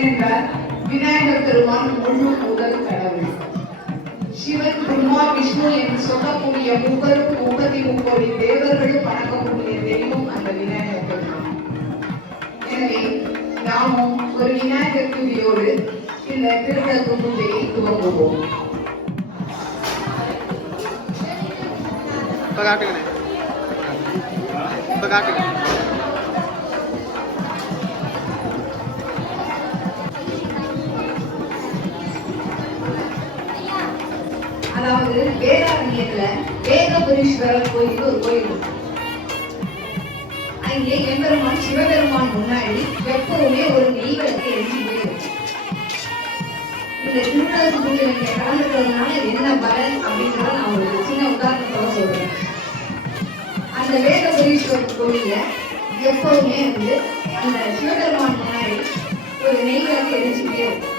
ஏனென்றால் விநாயகர் பெருமான் முழு முதல் கடவுள். சிவன் பிரம்மா விஷ்ணு என்று சொல்லக்கூடிய முப்பருக்கு முப்பத்தி முப்பது தேவர்களும் வணங்கக்கூடிய தெய்வம் அந்த விநாயகர் பெருமான். எனவே நாமும் ஒரு விநாயகர் துதியோடு இந்த திருவிளக்கு பூஜையை துவங்குவோம். இப்ப காட்டுகிறேன் இப்ப காட்டுங்க. அதாவது வேதாரண்யத்துல வேதபுரீஸ்வரர் கோயில் ஒரு கோயில் இருக்கு. அங்கே எம்பெருமான் சிவபெருமான் முன்னாடி எப்பவுமே ஒரு நெய்விளக்கு எரிஞ்சுட்டே இந்த திருநாள் பூஜை நீங்க கலந்துக்கிறதுனால என்ன பலன் அப்படின்றத நான் ஒரு சின்ன உதாரணத்தோட சொல்றேன். அந்த வேதபுரீஸ்வரர் கோயில எப்பவுமே வந்து அந்த சிவபெருமான் முன்னாடி ஒரு நெய்விளக்கு எரிஞ்சுட்டே இருக்கும்.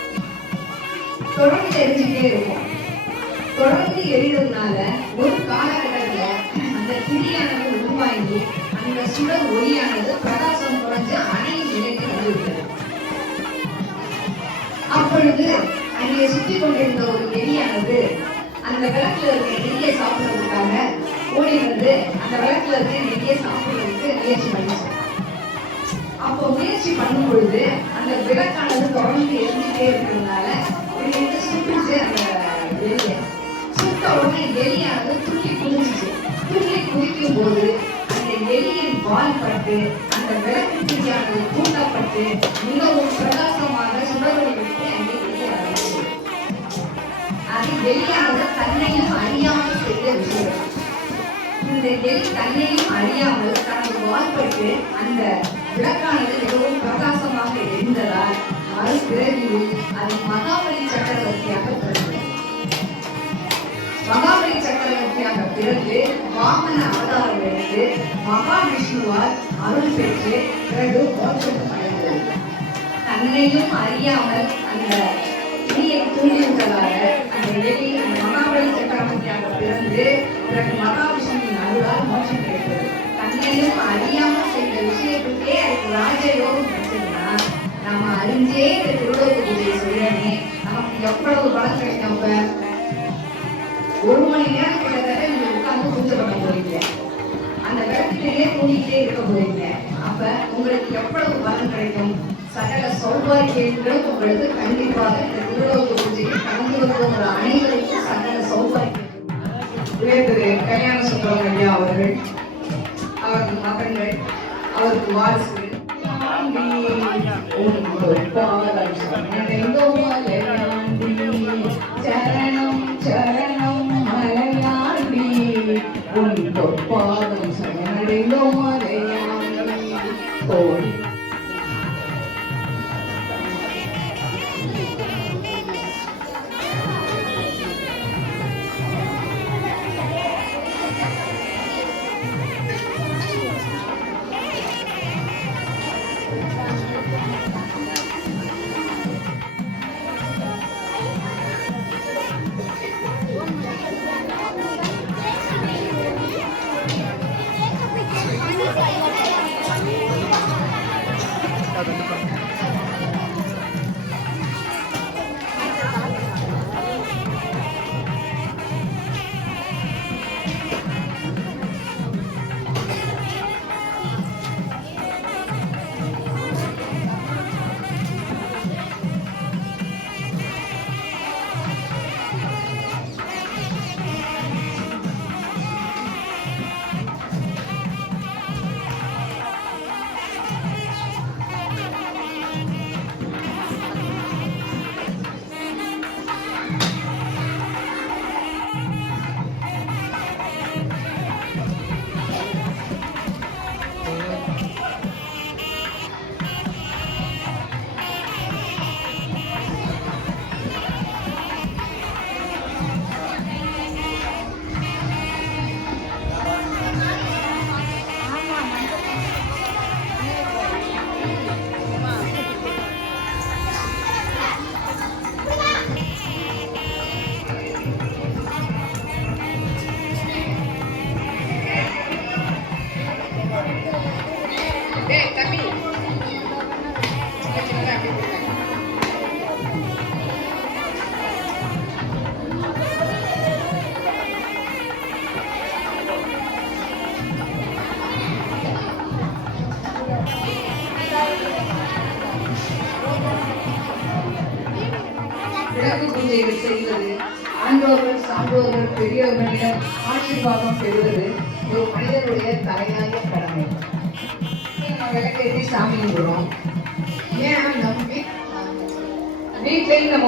தொடர்ந்து எரிஞ்சுட்டே இருக்கும். தொடர்ந்து எரியறதுனால ஒரு காலகட்டத்துல அந்த திரியானது உருவாகி அந்த சுடர் ஒளியானது பிரகாசம் குறைஞ்சு அணையும் நிலைக்கு வந்துவிட்டது. அப்பொழுது அங்கே சுத்தி கொண்டிருந்த ஒரு எலியானது அந்த விளக்குல இருக்க நெல்லியை சாப்பிடுறதுக்காக ஓடி வந்து அந்த விளக்குல இருக்க நெல்லியை சாப்பிடுறதுக்கு முயற்சி பண்ணிச்சு. அப்போ முயற்சி பண்ணும் பொழுது அந்த விளக்கானது தொடர்ந்து எரிஞ்சுட்டே இருக்கிறதுனால இப்படி சுட்டுச்சு அந்த வெளிய சுட்ட உடனே எலியானது துள்ளி குதிச்சுச்சு துள்ளி குதிக்கும் போது அந்த எலியின் வால் பட்டு அந்த விளக்கு தீயானது தூண்டப்பட்டு மிகவும் பிரகாசமாக சுடரொளி விட்டு அங்கே வெளியே அது எலியானது தன்னையும் அறியாமல் செய்த விஷயம் இந்த எலி தன்னையும் அறியாமல் தனது வாய்ப்பட்டு அந்த விளக்கானது மிகவும் பிரகாசமாக இருந்ததால் மறுபிறவியில் அது மகாபலி சக்கரவர்த்தியாக பிறந்தது. மகாபலி சக்கரவர்த்தியாக பிறந்து வாமன அவதாரம் எடுத்து மகாவிஷ்ணுவால் அருள் பெற்று பிறகு மோட்சம் அடைந்தது தன்னையும் அறியாமல் அந்த இனியை தூண்டிவிட்டதாக அந்த எலி அந்த மகாபலி சக்கரவர்த்தியாக பிறந்து பிறகு மகாவிஷ்ணுவின் அருளால் மோட்சம் கிடைத்தது தன்னையும் அறியாமல் செய்த விஷயத்துக்கே அதுக்கு ராஜயோகம் பிரச்சனைனா நாம அறிஞ்சே இந்த திருவிழா பூஜையை நமக்கு எவ்வளவு பலம் கிடைக்கும் ஒரு மணி நேரம் கிட்டத்தட்ட நீங்க உட்கார்ந்து பூஜை பண்ண போறீங்க அந்த விளக்கிலேயே தூங்கிட்டே இருக்க போறீங்க அப்ப உங்களுக்கு எவ்வளவு பலன் கிடைக்கும் சகல சௌபாகியங்களும் உங்களுக்கு கண்டிப்பாக இந்த திருவிழாவுக்கு பூஜைக்கு கலந்து வருபவங்க அனைவருக்கும் சகல சௌபாகியம் திரு கல்யாண சுப்பிரமணியா அவர்கள் அவரது மகன்கள் அவருக்கு வாரிசுகள் சரணம் சரணம்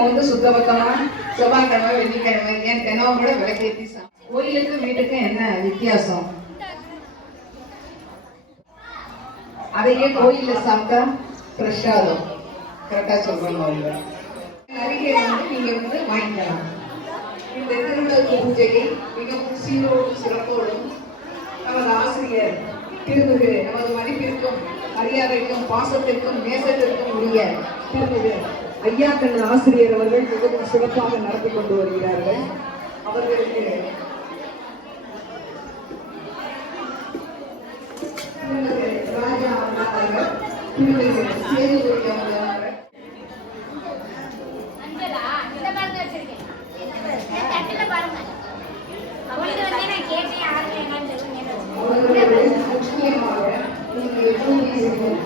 வந்து சுத்தபத்தமா செவ்வாய்க்கிழமை வெள்ளிக்கிழமை ஏன் தினமும் கூட விளக்கேற்றி சாமி கோயிலுக்கும் வீட்டுக்கும் என்ன வித்தியாசம்? அதையே கோயில்ல சாப்பிட்டா பிரசாதம். கரெக்டா சொல்றாங்க அவங்க நிறைய வந்து நீங்க வந்து வாங்கிக்கலாம். இந்த திருவிழாக்கு பூஜையை மிகவும் சீரோடும் சிறப்போடும் நமது ஆசிரியர் திருமிகு நமது மதிப்பிற்கும் மரியாதைக்கும் பாசத்திற்கும் நேசத்திற்கும் உரிய திருமிகு ஐயாக்கண் ஆசிரியர் அவர்கள் மிகவும் சிறப்பாக நடத்தி கொண்டு வருகிறார்கள். அவர்களுக்கு திருமிகு ராஜா அண்ணா அவர்கள் திருமிகு சேதுபதி அவர்கள் அஞ்சலா இந்த பாருங்க வச்சிருக்கேன் இந்த தட்டுல பாருங்க அவளுக்கு வந்து நான் கேட்டேன் யாரும் என்னன்னு தெரியும் அவர்களுடைய முக்கியமாக நீங்கள் பூஜை செய்யும்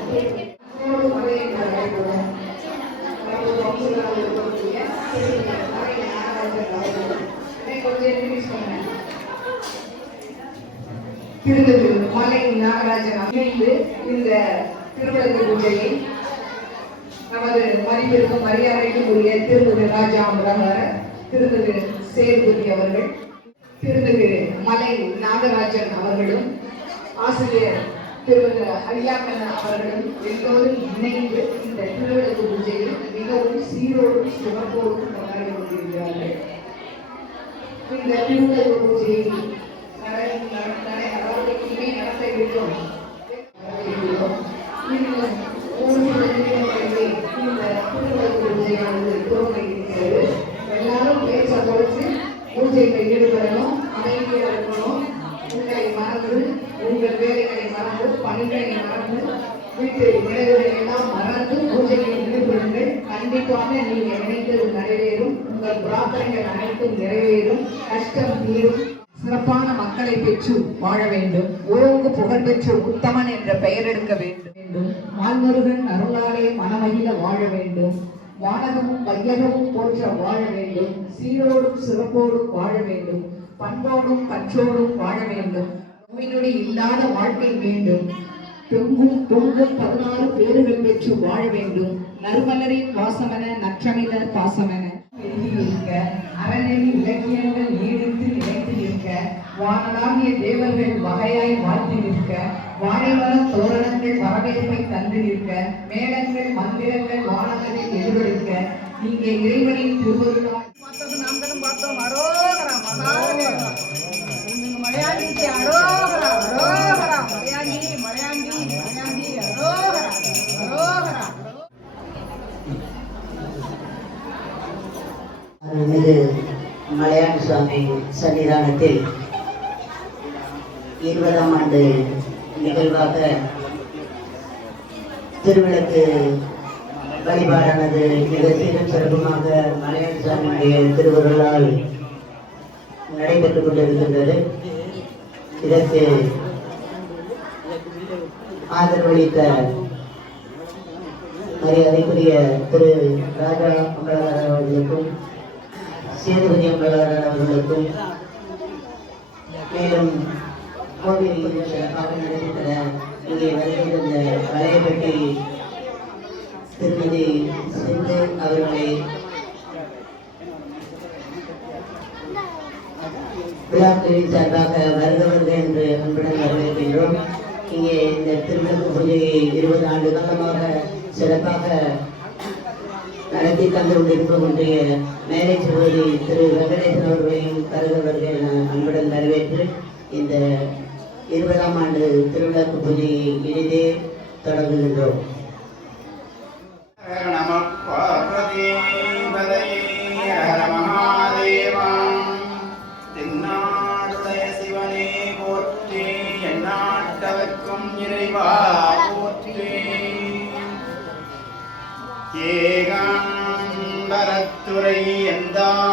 அதோடு மழையை நடைபெறும். நமது வம்சத்தில் இருக்கக்கூடிய திருமண மறை நாகராஜர் அவர்கள். இதை கொஞ்சம் introduce பண்ணுங்க. திருவள்ளூர் மலை நாகராஜன் அமைந்து இந்த திருவிளக்கு பூஜையை நமது மதிப்பிற்கும் மரியாதைக்குரிய திருமதி ராஜா பிரகர திருமதி சேதுபதி அவர்கள் திருமதி மலை நாகராஜன் அவர்களும் ஆசிரியர் திருமதி ஐயாக்கண்ண அவர்களும் எல்லோரும் இணைந்து இந்த திருவிளக்கு பூஜையை மிகவும் சீரோடும் சிறப்போடும் கொண்டாடி கொண்டிருக்கிறார்கள். இந்த திருவிளக்கு பூஜையை அதாவது இனிமே நடத்த இருக்கும் இன்னும் மூன்று நிமிடங்களிலே இந்த திருவிளக்கு பூஜையானது துவங்க இருக்கிறது எல்லாரும் பேச்ச குறைச்சு பூஜையில் ஈடுபடணும் அமைதியாக இருக்கணும் உங்களை மறந்து உங்கள் வேலைகளை மறந்து பணிகளை மறந்து வீட்டு நிலைகளை எல்லாம் மறந்து பூஜையில் ஈடுபடுங்கள் கண்டிப்பாக நீங்கள் நினைத்தது நிறைவேறும் உங்கள் பிரார்த்தனைகள் அனைத்தும் நிறைவேறும் கஷ்டம் தீரும். சிறப்பான மக்களை பெற்று வாழ வேண்டும். ஓங்கு புகழ்பெற்ற உத்தமன் என்ற பெயர் எடுக்க வேண்டும். வேண்டும் அருளாலே மனமகிழ வாழ வேண்டும். வானகமும் வையகமும் போற்ற வாழ வேண்டும். சீரோடும் சிறப்போடும் வாழ வேண்டும். பண்போடும் பற்றோடும் வாழ வேண்டும். நோய் இல்லாத வாழ்க்கை வேண்டும். தொங்கும் தொங்கும் பதினாறு பேறுகள் பெற்று வாழ வேண்டும். நறுமலரின் வாசமென நற்றமிழர் பாசமென. அறநெறி இலக்கியங்கள் நீடித்து வானலாகிய தேவர்கள் வகையாய் வாழ்த்து நிற்க வாழைமரம் தோரணங்கள் வரவேற்பை தந்து நிற்க மேளங்கள் மந்திரங்கள் வானங்களில் எதிரொலிக்க இங்கே இறைவனின் திருவருளால் நாங்களும் பார்த்தோம். அரோகரா மகாதேவா மலையாண்டிக்கு அரோகரா அரோகரா மலையாண்டி மலையாண்டி மலையாண்டி அரோகரா அரோகரா அருள்மிகு மலையாள சுவாமி சன்னிதானத்தில் இருபதாம் ஆண்டு நிகழ்வாக திருவிளக்கு வழிபாடானது மிக சீரும் சிறப்புமாக மலையாள சாமியுடைய திருவருளால் நடைபெற்றுக் கொண்டிருக்கின்றது. இதற்கு ஆதரவளித்த மரியாதைக்குரிய திரு ராஜா அம்பலகாரன் அவர்களுக்கும் சேதுபதி அம்பலகாரன் அவர்களுக்கும் மேலும் கோவிலில் சிறப்பாக நடைபெற்ற இங்கே வருகின்ற வளையப்பட்டி திருமதி சிந்து அவர்களை விழாக்களின் சார்பாக வருக வருக என்று அன்புடன் வரவேற்கின்றோம். இங்கே இந்த திருமண பூஜையை இருபது ஆண்டு காலமாக சிறப்பாக நடத்தி தந்து கொண்டிருக்கக்கூடிய மேரேஜ் சகோதரி திரு வெங்கடேசன் அவர்களையும் கருதவர்கள் என அன்புடன் வரவேற்று இந்த இருபதாம் ஆண்டு திருவிளக்கு பூஜையை இனிதே தொடங்குகின்றோம். இறைவா போற்றி ஏகாம்பரத்துறை எந்தான்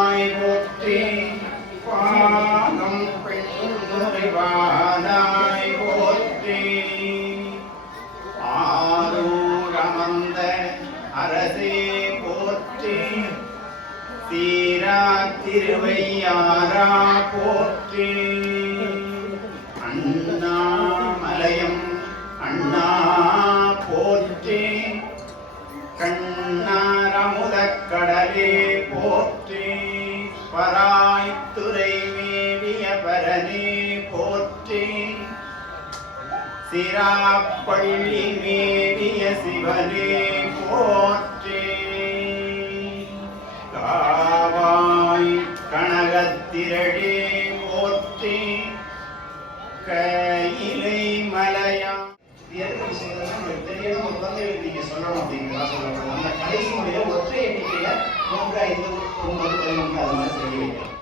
திருவையாரா போற்றி அண்ணாமலையம் அண்ணா போற்றி கண்ணாரமுத கடலே போற்றி. பராய்த்துறை மேவிய பரனே போற்றி. சிராப்பள்ளி மேவிய சிவனே போற்றி. காவாய் கனகத்திரடே போற்றி கையிலை மலையா எதுக்கு விஷயங்கள்லாம் உங்களுக்கு தெரியணும் ஒரு குழந்தைகளுக்கு நீங்க சொல்லணும் அப்படிங்கிறதா சொல்லணும் அந்த கடைசி முறையில் ஒற்றை எண்ணிக்கையில் மூன்று ஐந்து ஒன்பது பதினொன்று அது மாதிரி சொல்லி வைக்கிறோம்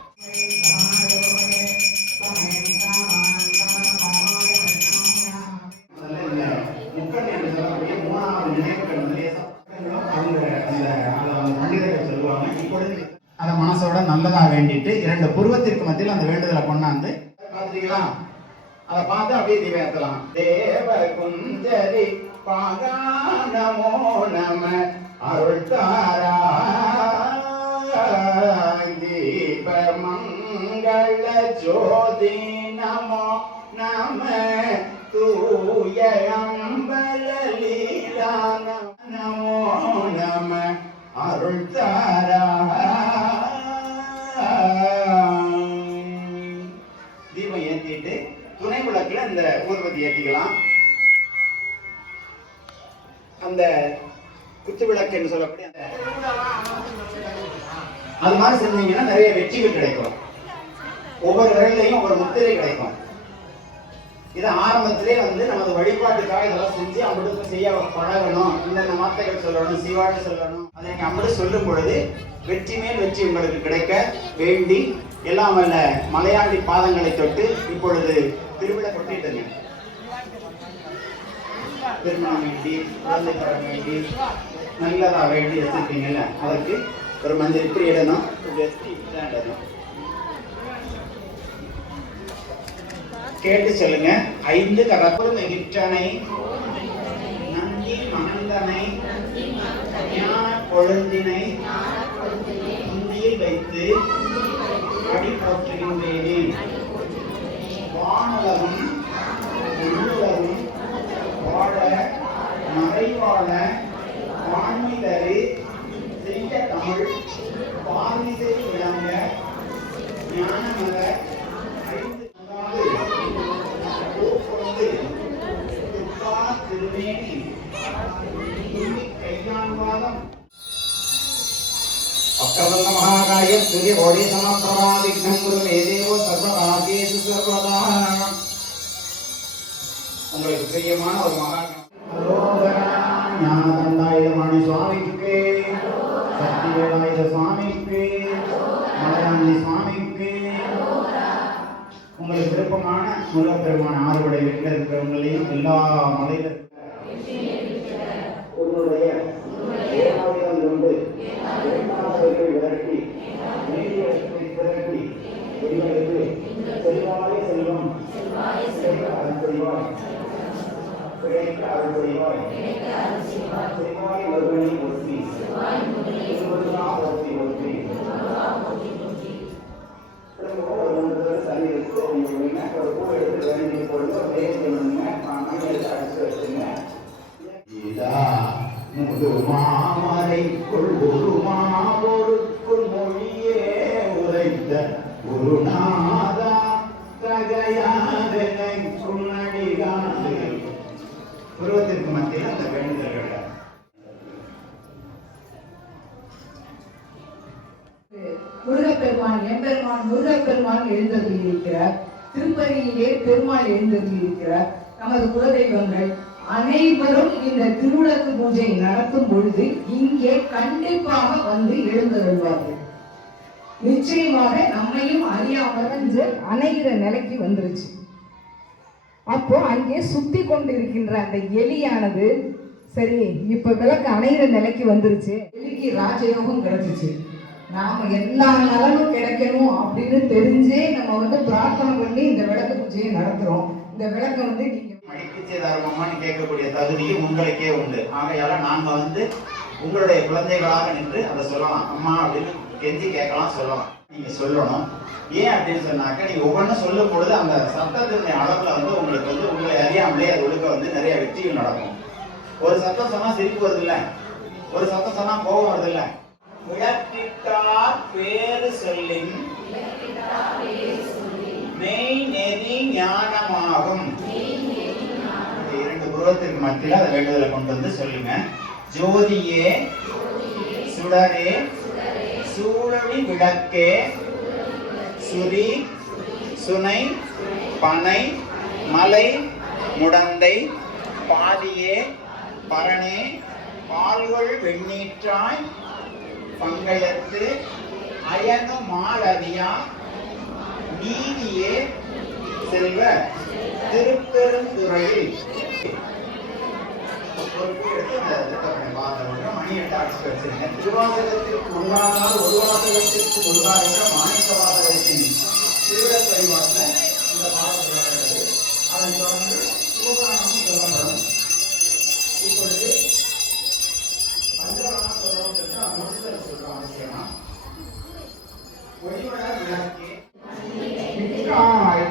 பண்ணிட்டு இரண்டு புருவத்திற்கு மத்தியில் அந்த வேண்டுதலை கொண்டாந்து பார்த்துட்டீங்களா அதை பார்த்து அப்படியே பேசலாம் தேவ குஞ்சரி பாகானமோ நம அருள் தாரா தீப மங்கள ஜோதி நமோ நம. தூய அம்பல லீலா. நமோ நம அருள் தாரா இந்த ஊதுபத்தி ஏற்றிக்கலாம் அந்த குத்து விளக்கு என்று சொல்லக்கூடிய அந்த அது மாதிரி செஞ்சீங்கன்னா நிறைய வெற்றிகள் கிடைக்கும். ஒவ்வொரு விரலையும் ஒரு முத்திரை கிடைக்கும். இது ஆரம்பத்திலே வந்து நமது வழிபாட்டுக்காக இதெல்லாம் செஞ்சு அமிர்தத்தை செய்ய பழகணும். இந்தந்த வார்த்தைகள் சொல்லணும் சிவாடு சொல்லணும். அதை நீங்கள் அமிர்த சொல்லும் பொழுது வெற்றி மேல் வெற்றி உங்களுக்கு கிடைக்க வேண்டி எல்லாம் வல்ல மலையாளி பாதங்களை தொட்டு இப்பொழுது திருவிழா கொட்டிட்டுங்க திருமணம் வேண்டி குழந்தை தர வேண்டி நல்லதாக வேண்டி வச்சிருக்கீங்கல்ல அதற்கு ஒரு மஞ்சள் இப்படி இடணும்? இப்படி இடணும் கேட்டு சொல்லுங்க. ஐந்து கரப்பல் மிகிற்றனை நந்தி மகந்தனை ஞான கொழுந்தினை இந்தியில் வைத்து அடி போற்றுகின்றேனே. வானலகும் உள்ளுலகும் வாழ மறைவாழ வான்மை செய்ய தமிழ் பார்மிசை விளங்க ஞானமல ஐந்து பூப்பொழுது திருப்பா திருமேனி தும்பி கையான்வாதம் அக்கவல்ல மகாகாய சூரிய கோடி சமப்பிரபா விக்னம் குரு மேதேவோ சர்வகாரியேஷு சர்வதா உங்களுக்கு பிரியமான ஒரு மகா ஞானதண்டாயுதமணி சுவாமிக்கு சக்திவேலாயுத சுவாமிக்கு மலையாண்டி சுவாமிக்கு உங்களுக்கு விருப்பமான முருகப்பெருமான ஆறுபடை வீட்டில் இருக்கிறவங்களையும் எல்லா மலையில எங்களுக்கு செல்வாய செல்வம். அருள் புரிவாய் கிடைக்க அருள் புரிவாய் செல்வாய் ஒருவனை ஒற்றி திருமுருகா ஒற்றி ஒற்றி ஒரு மூன்று தடவை சளி எடுத்து நீங்க வைங்க. ஒரு பூ எடுத்து வேண்டி போடுங்க. அப்படியே பண்ணுங்க மணி எடுத்து அடிச்சு வச்சுங்க. இதா முதுமாமரைக்குள் உருமாவொருக்குள் மொழியே குருநாதா தகையாதனை குணடிகாது புருவத்திற்கு மத்தியில் அந்த வேண்டுதல்கள் முருகப்பெருமான் எம்பெருமான் முருகப்பெருமான் எழுந்தருளியிருக்கிறார். திருப்பதியிலே பெருமாள் எழுந்தருளியிருக்கிறார். நமது குலதெய்வங்கள் அனைவரும் இந்த திருவிளக்கு பூஜை நடத்தும் பொழுது இங்கே கண்டிப்பாக வந்து எழுந்தருள்வார்கள். நிச்சயமாக நம்மையும் அறியாமறஞ்சு அணைகிற நிலைக்கு வந்துருச்சு. அப்போ அங்கே சுத்தி கொண்டிருக்கின்ற அந்த எலியானது சரி இப்ப விளக்கு அணைகிற நிலைக்கு வந்துருச்சு. எலிக்கு ராஜயோகம் கிடைச்சிச்சு. நாம எல்லா நலனும் கிடைக்கணும் அப்படின்னு தெரிஞ்சே நம்ம வந்து பிரார்த்தனை பண்ணி இந்த விளக்கு பூஜையை நடத்துறோம். இந்த விளக்கை வந்து நீங்க மடிப்பிச்சை தர்மமான்னு கேட்கக்கூடிய தகுதியும் உங்களுக்கே உண்டு. ஆகையால நாங்க வந்து உங்களுடைய குழந்தைகளாக நின்று அதை சொல்லலாம். அம்மா அப்படின்னு கெஞ்சி கேட்கலாம் சொல்லலாம். நீங்க சொல்லணும். ஏன் அப்படின்னு சொன்னாக்க நீங்க ஒவ்வொன்றும் சொல்லும் பொழுது அந்த சத்தத்தினுடைய அளவுல வந்து உங்களுக்கு வந்து உங்களை அறியாமலே அது ஒழுக்க வந்து நிறைய வெற்றிகள் நடக்கும். ஒரு சத்தம் சொன்னா சிரிப்பு வருது இல்ல ஒரு சத்தம் சொன்னா கோபம் வருது இல்ல விளக்கிட்டார் பேரு சொல்லின் மெய் நெறி ஞானமாகும். இரண்டு புருவத்திற்கு மத்தியில் அதை வேண்டுதலை கொண்டு வந்து சொல்லுங்க. ஜோதியே சுடரே சூழலி விளக்கே. சுரி சுனை பனை மலை முடந்தை பாதியே பரணே பால்கள் வெண்ணீற்றாய் பங்கயத்து அயனு மாலதியா நீதியே செல்வ திருப்பெருந்துறையில். ஒரு பேர் எடுத்து அந்த திட்டப்பணி வாசகங்க மணி எட்டு அடிச்சு வச்சிருங்க திருவாசகத்திற்கு உண்டானால் ஒரு வாசகத்திற்கு மாணிக்க வாசகத்தின் திருவிழா வழிபாட்டில் இந்த பாடல் அதை தொடர்ந்து சிவபுராணமும் சொல்லப்படும் இப்பொழுது பஞ்சரான சொல்றவங்களுக்கு முடிச்சல் சொல்ற அவசியமா ஒளிவட விளக்கே மிக்காய்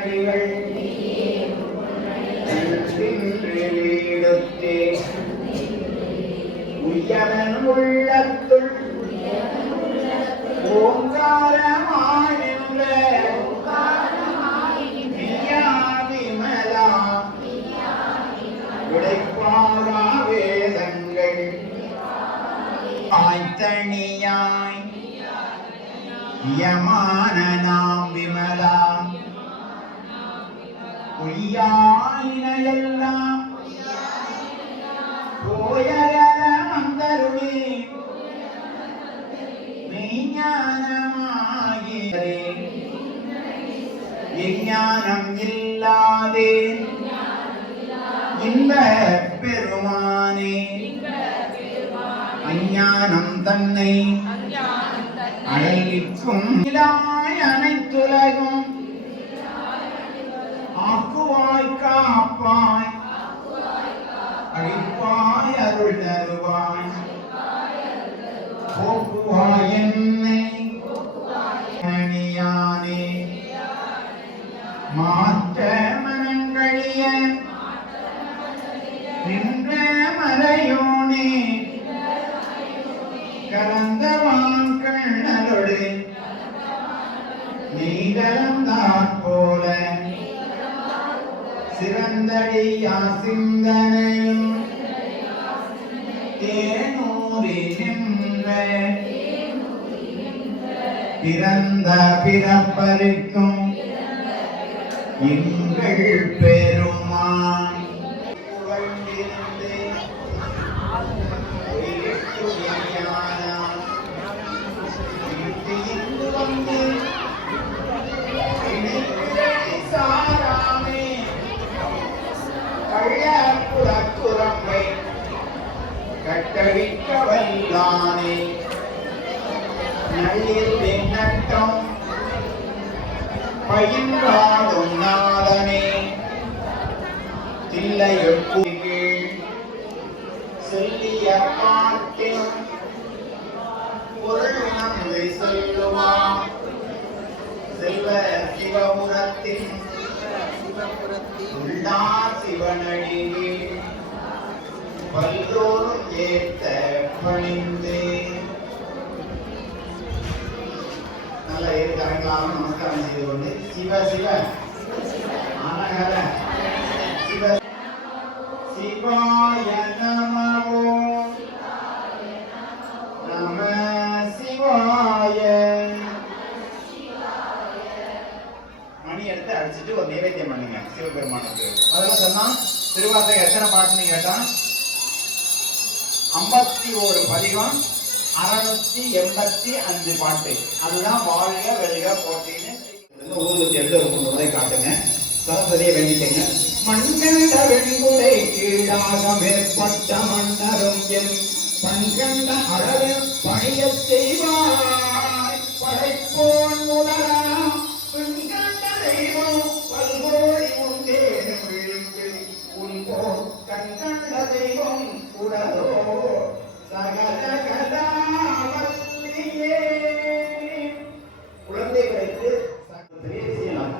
பொன்னடிகள் உள்ளத்துள் அழகிக்கும் இலாய் அனைத்துலகும் ஆக்குவாய் காப்பாய். அழிப்பாய் அருள் தருவாய். போக்குவாய் என்னை பிறந்த பிறப்பருக்கும் எங்கள் சிவ சிவாய நமோ நம சிவாய மணி எடுத்து அடிச்சுட்டு ஒரு நைவேத்தியம் பண்ணுங்க. சிவபெருமானுக்கு முதல்ல சொன்னா திருவாசக எத்தனை பாட்டுன்னு கேட்டா ஐம்பத்தி ஒரு பதிகம் அறுநூத்தி எண்பத்தி அஞ்சு பாட்டு. அதுதான் வாழ்க வெல்க போட்டின்னு ஊருக்கு எடுத்து ஒரு மூணு முறை காட்டுங்க. சரஸ்வதியை வேண்டிக்கங்க. மண்கண்ட வெண்குடை கீழாக மேற்பட்ட மன்னரும் என் பண்கண்ட அழகு பணிய செய்வாய் படைப்போன் முதலா பெண்கண்ட தெய்வம் பல்கோடி உண்டே விழிக்கு உன்போ கண்கண்ட தெய்வம் உடலோ சகல குழந்தைகளுக்கு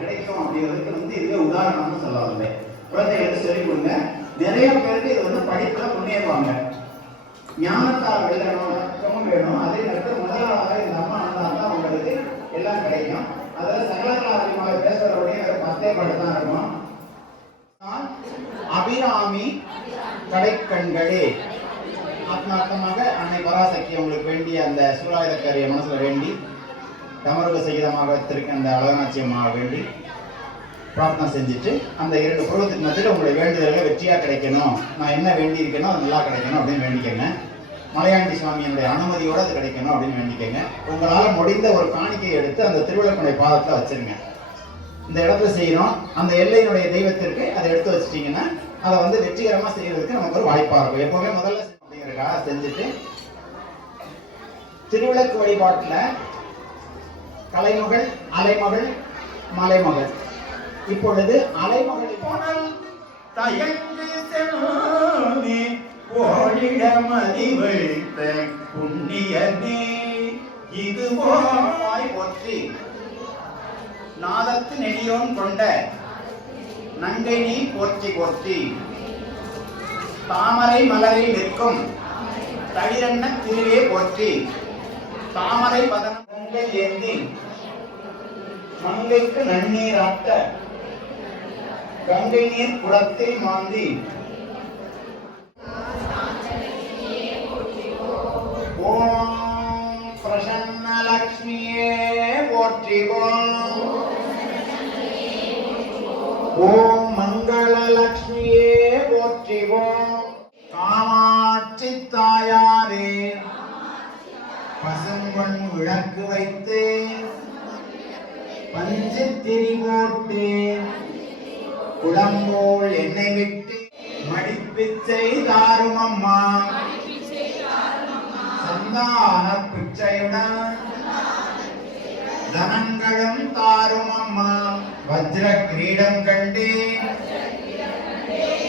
கிடைக்கும் அப்படிங்கிறதுக்கு வந்து இதுவே உதாரணம்னு சொல்லவில்லை குழந்தைகளுக்கு சொல்லிக் கொடுங்க. நிறைய பேருக்கு இது வந்து படிப்புல முன்னேறுவாங்க. ஞானத்தால் வெல்லணும் அர்த்தமும் வேணும். அதே நேரத்தில் முதலாளாக இந்த அம்மா வந்தால் தான் அவங்களுக்கு எல்லாம் கிடைக்கும். அதில் சகலகலாதிகமாக பேசுறவருடைய பத்தே பாட்டு தான் இருக்கும். அபிராமி கடைக்கண்களே. ஆத்மார்த்தமாக அன்னை பராசக்தி உங்களுக்கு வேண்டிய அந்த சூராயுதக்காரிய மனசுல வேண்டி தமருக சகிதமாக வைத்திருக்க அந்த அழகநாச்சி வேண்டி பிரார்த்தனை செஞ்சுட்டு அந்த இரண்டு புருவத்துக்கு மத்தியில் உங்களுடைய வேண்டுதல்கள் வெற்றியாக கிடைக்கணும். நான் என்ன வேண்டி இருக்கேனோ அது நல்லா கிடைக்கணும் அப்படின்னு வேண்டிக்கங்க. மலையாண்டி சுவாமியினுடைய அனுமதியோடு அது கிடைக்கணும் அப்படின்னு வேண்டிக்கங்க. உங்களால் முடிந்த ஒரு காணிக்கையை எடுத்து அந்த திருவிழக்கனுடைய பாதத்தில் வச்சிருங்க. இந்த இடத்துல செய்கிறோம் அந்த எல்லையினுடைய தெய்வத்திற்கு அதை எடுத்து வச்சிட்டிங்கன்னா அதை வந்து வெற்றிகரமாக செய்கிறதுக்கு நமக்கு ஒரு வாய்ப்பாக இருக்கும். எப்போவுமே முதல்ல அப்படிங்கிறக்காக செஞ்சுட்டு திருவிளக்கு வழிபாட்டில் கலைமகள் அலைமகள் மலைமகள். இப்பொழுது அலைமகளை போனால் தயங்கு செல்வே ஓடிடமதி வைத்த புண்ணியனே இது போய் போற்றி. நாதத்து நெடியோன் கொண்ட நங்கை நீ போற்றி போற்றி. தாமரை மலரில் நிற்கும் தளிரண்ண திருவே போற்றி. தாமரை பதனம் ஏந்தி மங்கைக்கு நன்னீராட்ட கங்கை நீர் குளத்தில் மாந்தி. ஓம் பிரசன்னலக்ஷ்மியே போற்றிவோம் ஓம் மங்கள லக்ஷ்மியே போற்றிவோம் காமாட்சி தாயாரே பசும்பொன் விளக்கு வைத்து பஞ்சு திரி குளம்போல் என்னை விட்டு மடிப்பிச்சை தாரும் அம்மா. சந்தான பிச்சையுடன் தனங்களும் தாரும் அம்மா. வஜ்ர கிரீடம் கண்டேன்.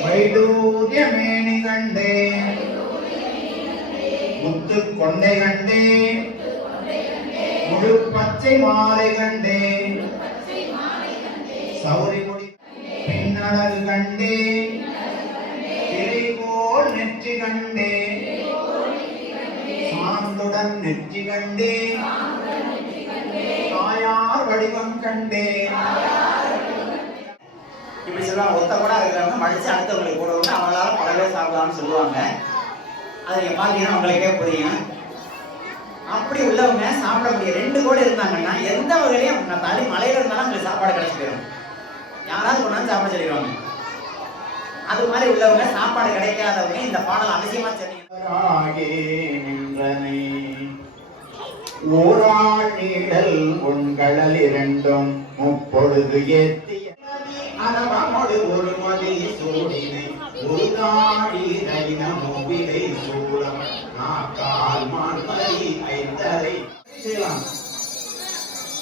வைடூரிய மேனி கண்டேன். முத்து கொண்டை கண்டேன். முழு பச்சை மாலை கண்டேன். சௌர கண்டே திரை போல் நெற்றி கண்டே சாந்துடன் நெற்றி கண்டே. தாயார் வடிவம் கண்டே. இப்படி சொல்லுவாங்க ஒத்த கூட இருக்கிறவங்க மடிச்சு கூட போடுவாங்க அவங்களால படவே சாப்பிடலாம்னு சொல்லுவாங்க. அதை நீங்க பாத்தீங்கன்னா உங்களுக்கே புரியும். அப்படி உள்ளவங்க சாப்பிட முடியும் ரெண்டு கூட இருந்தாங்கன்னா எந்த வகையிலையும் நான் மலையில இருந்தாலும் அவங்களுக்கு சாப்பாடு கிடைச்சி போயிடும். யாராவது கொண்டாந்து சாப்பிட சொல்லிடுவாங்க. அது மாதிரி உள்ளவங்க சாப்பாடு கிடைக்காதவங்க இந்த பாடல் அவசியமா சொன்னீங்கல் ஊராழிடல் உண்கடல் இரண்டும் முப்பொழுது ஏத்தி அனவமொடு ஒரு மதி சூடினை ஒரு தாடி நயினமோ விடை சூலம் நாக்கால் மான்மதி ஐந்தரை. செய்யலாம்.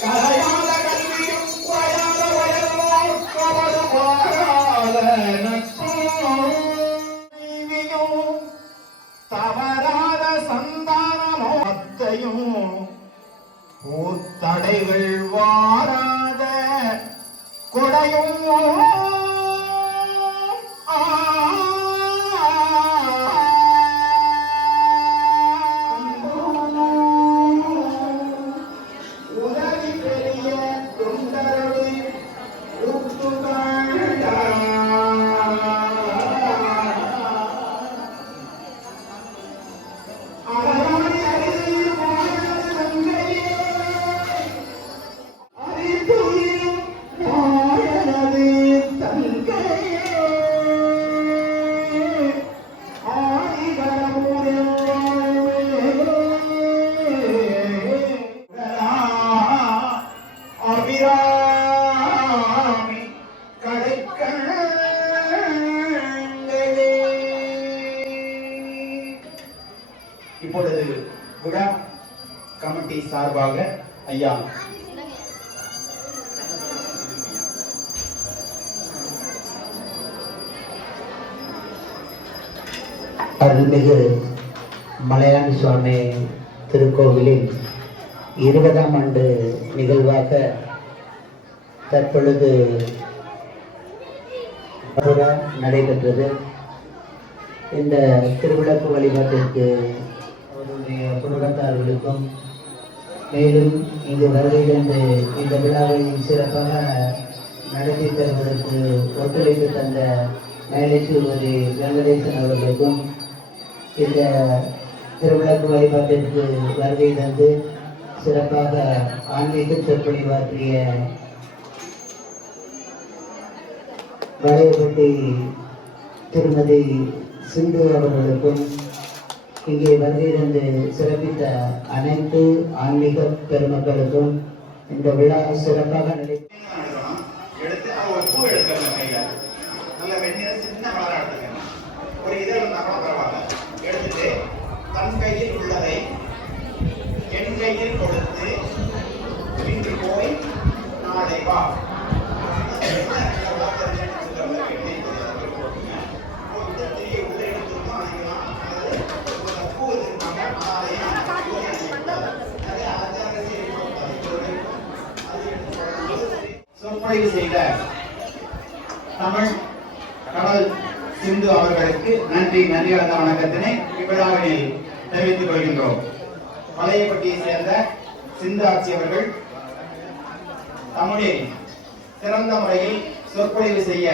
கரையாத கல்வியும் குறையாத வயலோ கவடு பாராத தவறாத சந்தானமோ? அத்தையும் பூத்தடைகள் வாராத கொடையும் கமிட்டி சார்பாக ஐயா. அருள்மிகு மலையாள சுவாமி திருக்கோவிலில் இருபதாம் ஆண்டு நிகழ்வாக தற்பொழுது நடைபெற்றது. இந்த திருவிளக்கு வழிபாட்டிற்கு குடும்பத்தார்களுக்கும் மேலும் இங்கு வருகை இந்த விழாவை சிறப்பாக நடத்தி தருவதற்கு ஒத்துழைப்பு தந்த மேலேஸ்வரி வெங்கடேசன் அவர்களுக்கும் இந்த திருவிளக்கு வழிபாட்டிற்கு வருகை தந்து சிறப்பாக ஆன்மீக சொற்பொழிவாற்றிய வளையப்பட்டி திருமதி சிந்து அவர்களுக்கும் இங்கே வந்திருந்து சிறப்பித்த அனைத்து ஆன்மீக பெருமக்களுக்கும் இந்த விழா சிறப்பாக எடுத்துட்டு தன் கையில் உள்ளதை என் கையில் கொடுத்து இன்று போய் நாளை வா. சொற்பொழிவு செய்த தமிழ் கடல் சிந்து அவர்களுக்கு நன்றி நன்றி கலந்த வணக்கத்தினை இவ்விழாவினை தெரிவித்துக் கொள்கின்றோம். பழையப்பட்டியை சேர்ந்த சிந்து ஆட்சி அவர்கள் தமிழில் சிறந்த முறையில் சொற்பொழிவு செய்ய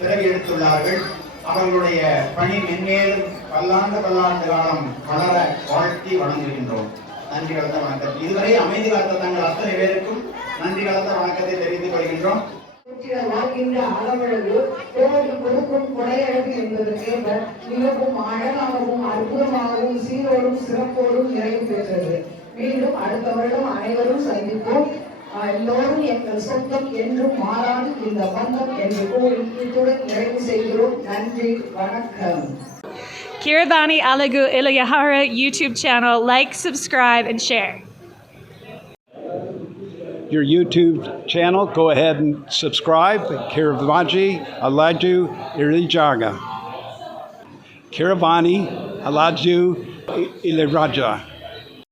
பிறகு எடுத்துள்ளார்கள். அவர்களுடைய பணி மென்மேலும் பல்லாண்டு பல்லாண்டு காலம் வளர வாழ்த்தி வணங்குகின்றோம் நன்றி கலந்த வணக்கம். இதுவரை அமைதி காத்த தங்கள் அத்தனை பேருக்கும் நன்றி கலந்த வணக்கத்தை தெரிவித்துக் கொள்கின்றோம் கூற்றினர் வாழ்கின்ற அளவழகு கோடி கொடுக்கும் கொடையழகு என்பதற்கேற்ப மிகவும் அழகாகவும் அற்புதமாகவும் சீரோடும் சிறப்போடும் நிறைவு பெற்றது மீண்டும் அடுத்த வருடம் அனைவரும் சந்திப்போம் ஆஹ் எல்லோரும் எங்கள் சொந்தம் என்றும் மாறாது இந்த பந்தம் என்று கூறி இத்துடன் நிறைவு செய்கிறோம் நன்றி வணக்கம் Kiradani Alagu Ilayahara YouTube channel. Like, subscribe, and share. your YouTube channel, go ahead and subscribe. Kiravaji Alaju Irijaga. Kiravani Alaju Iliraja.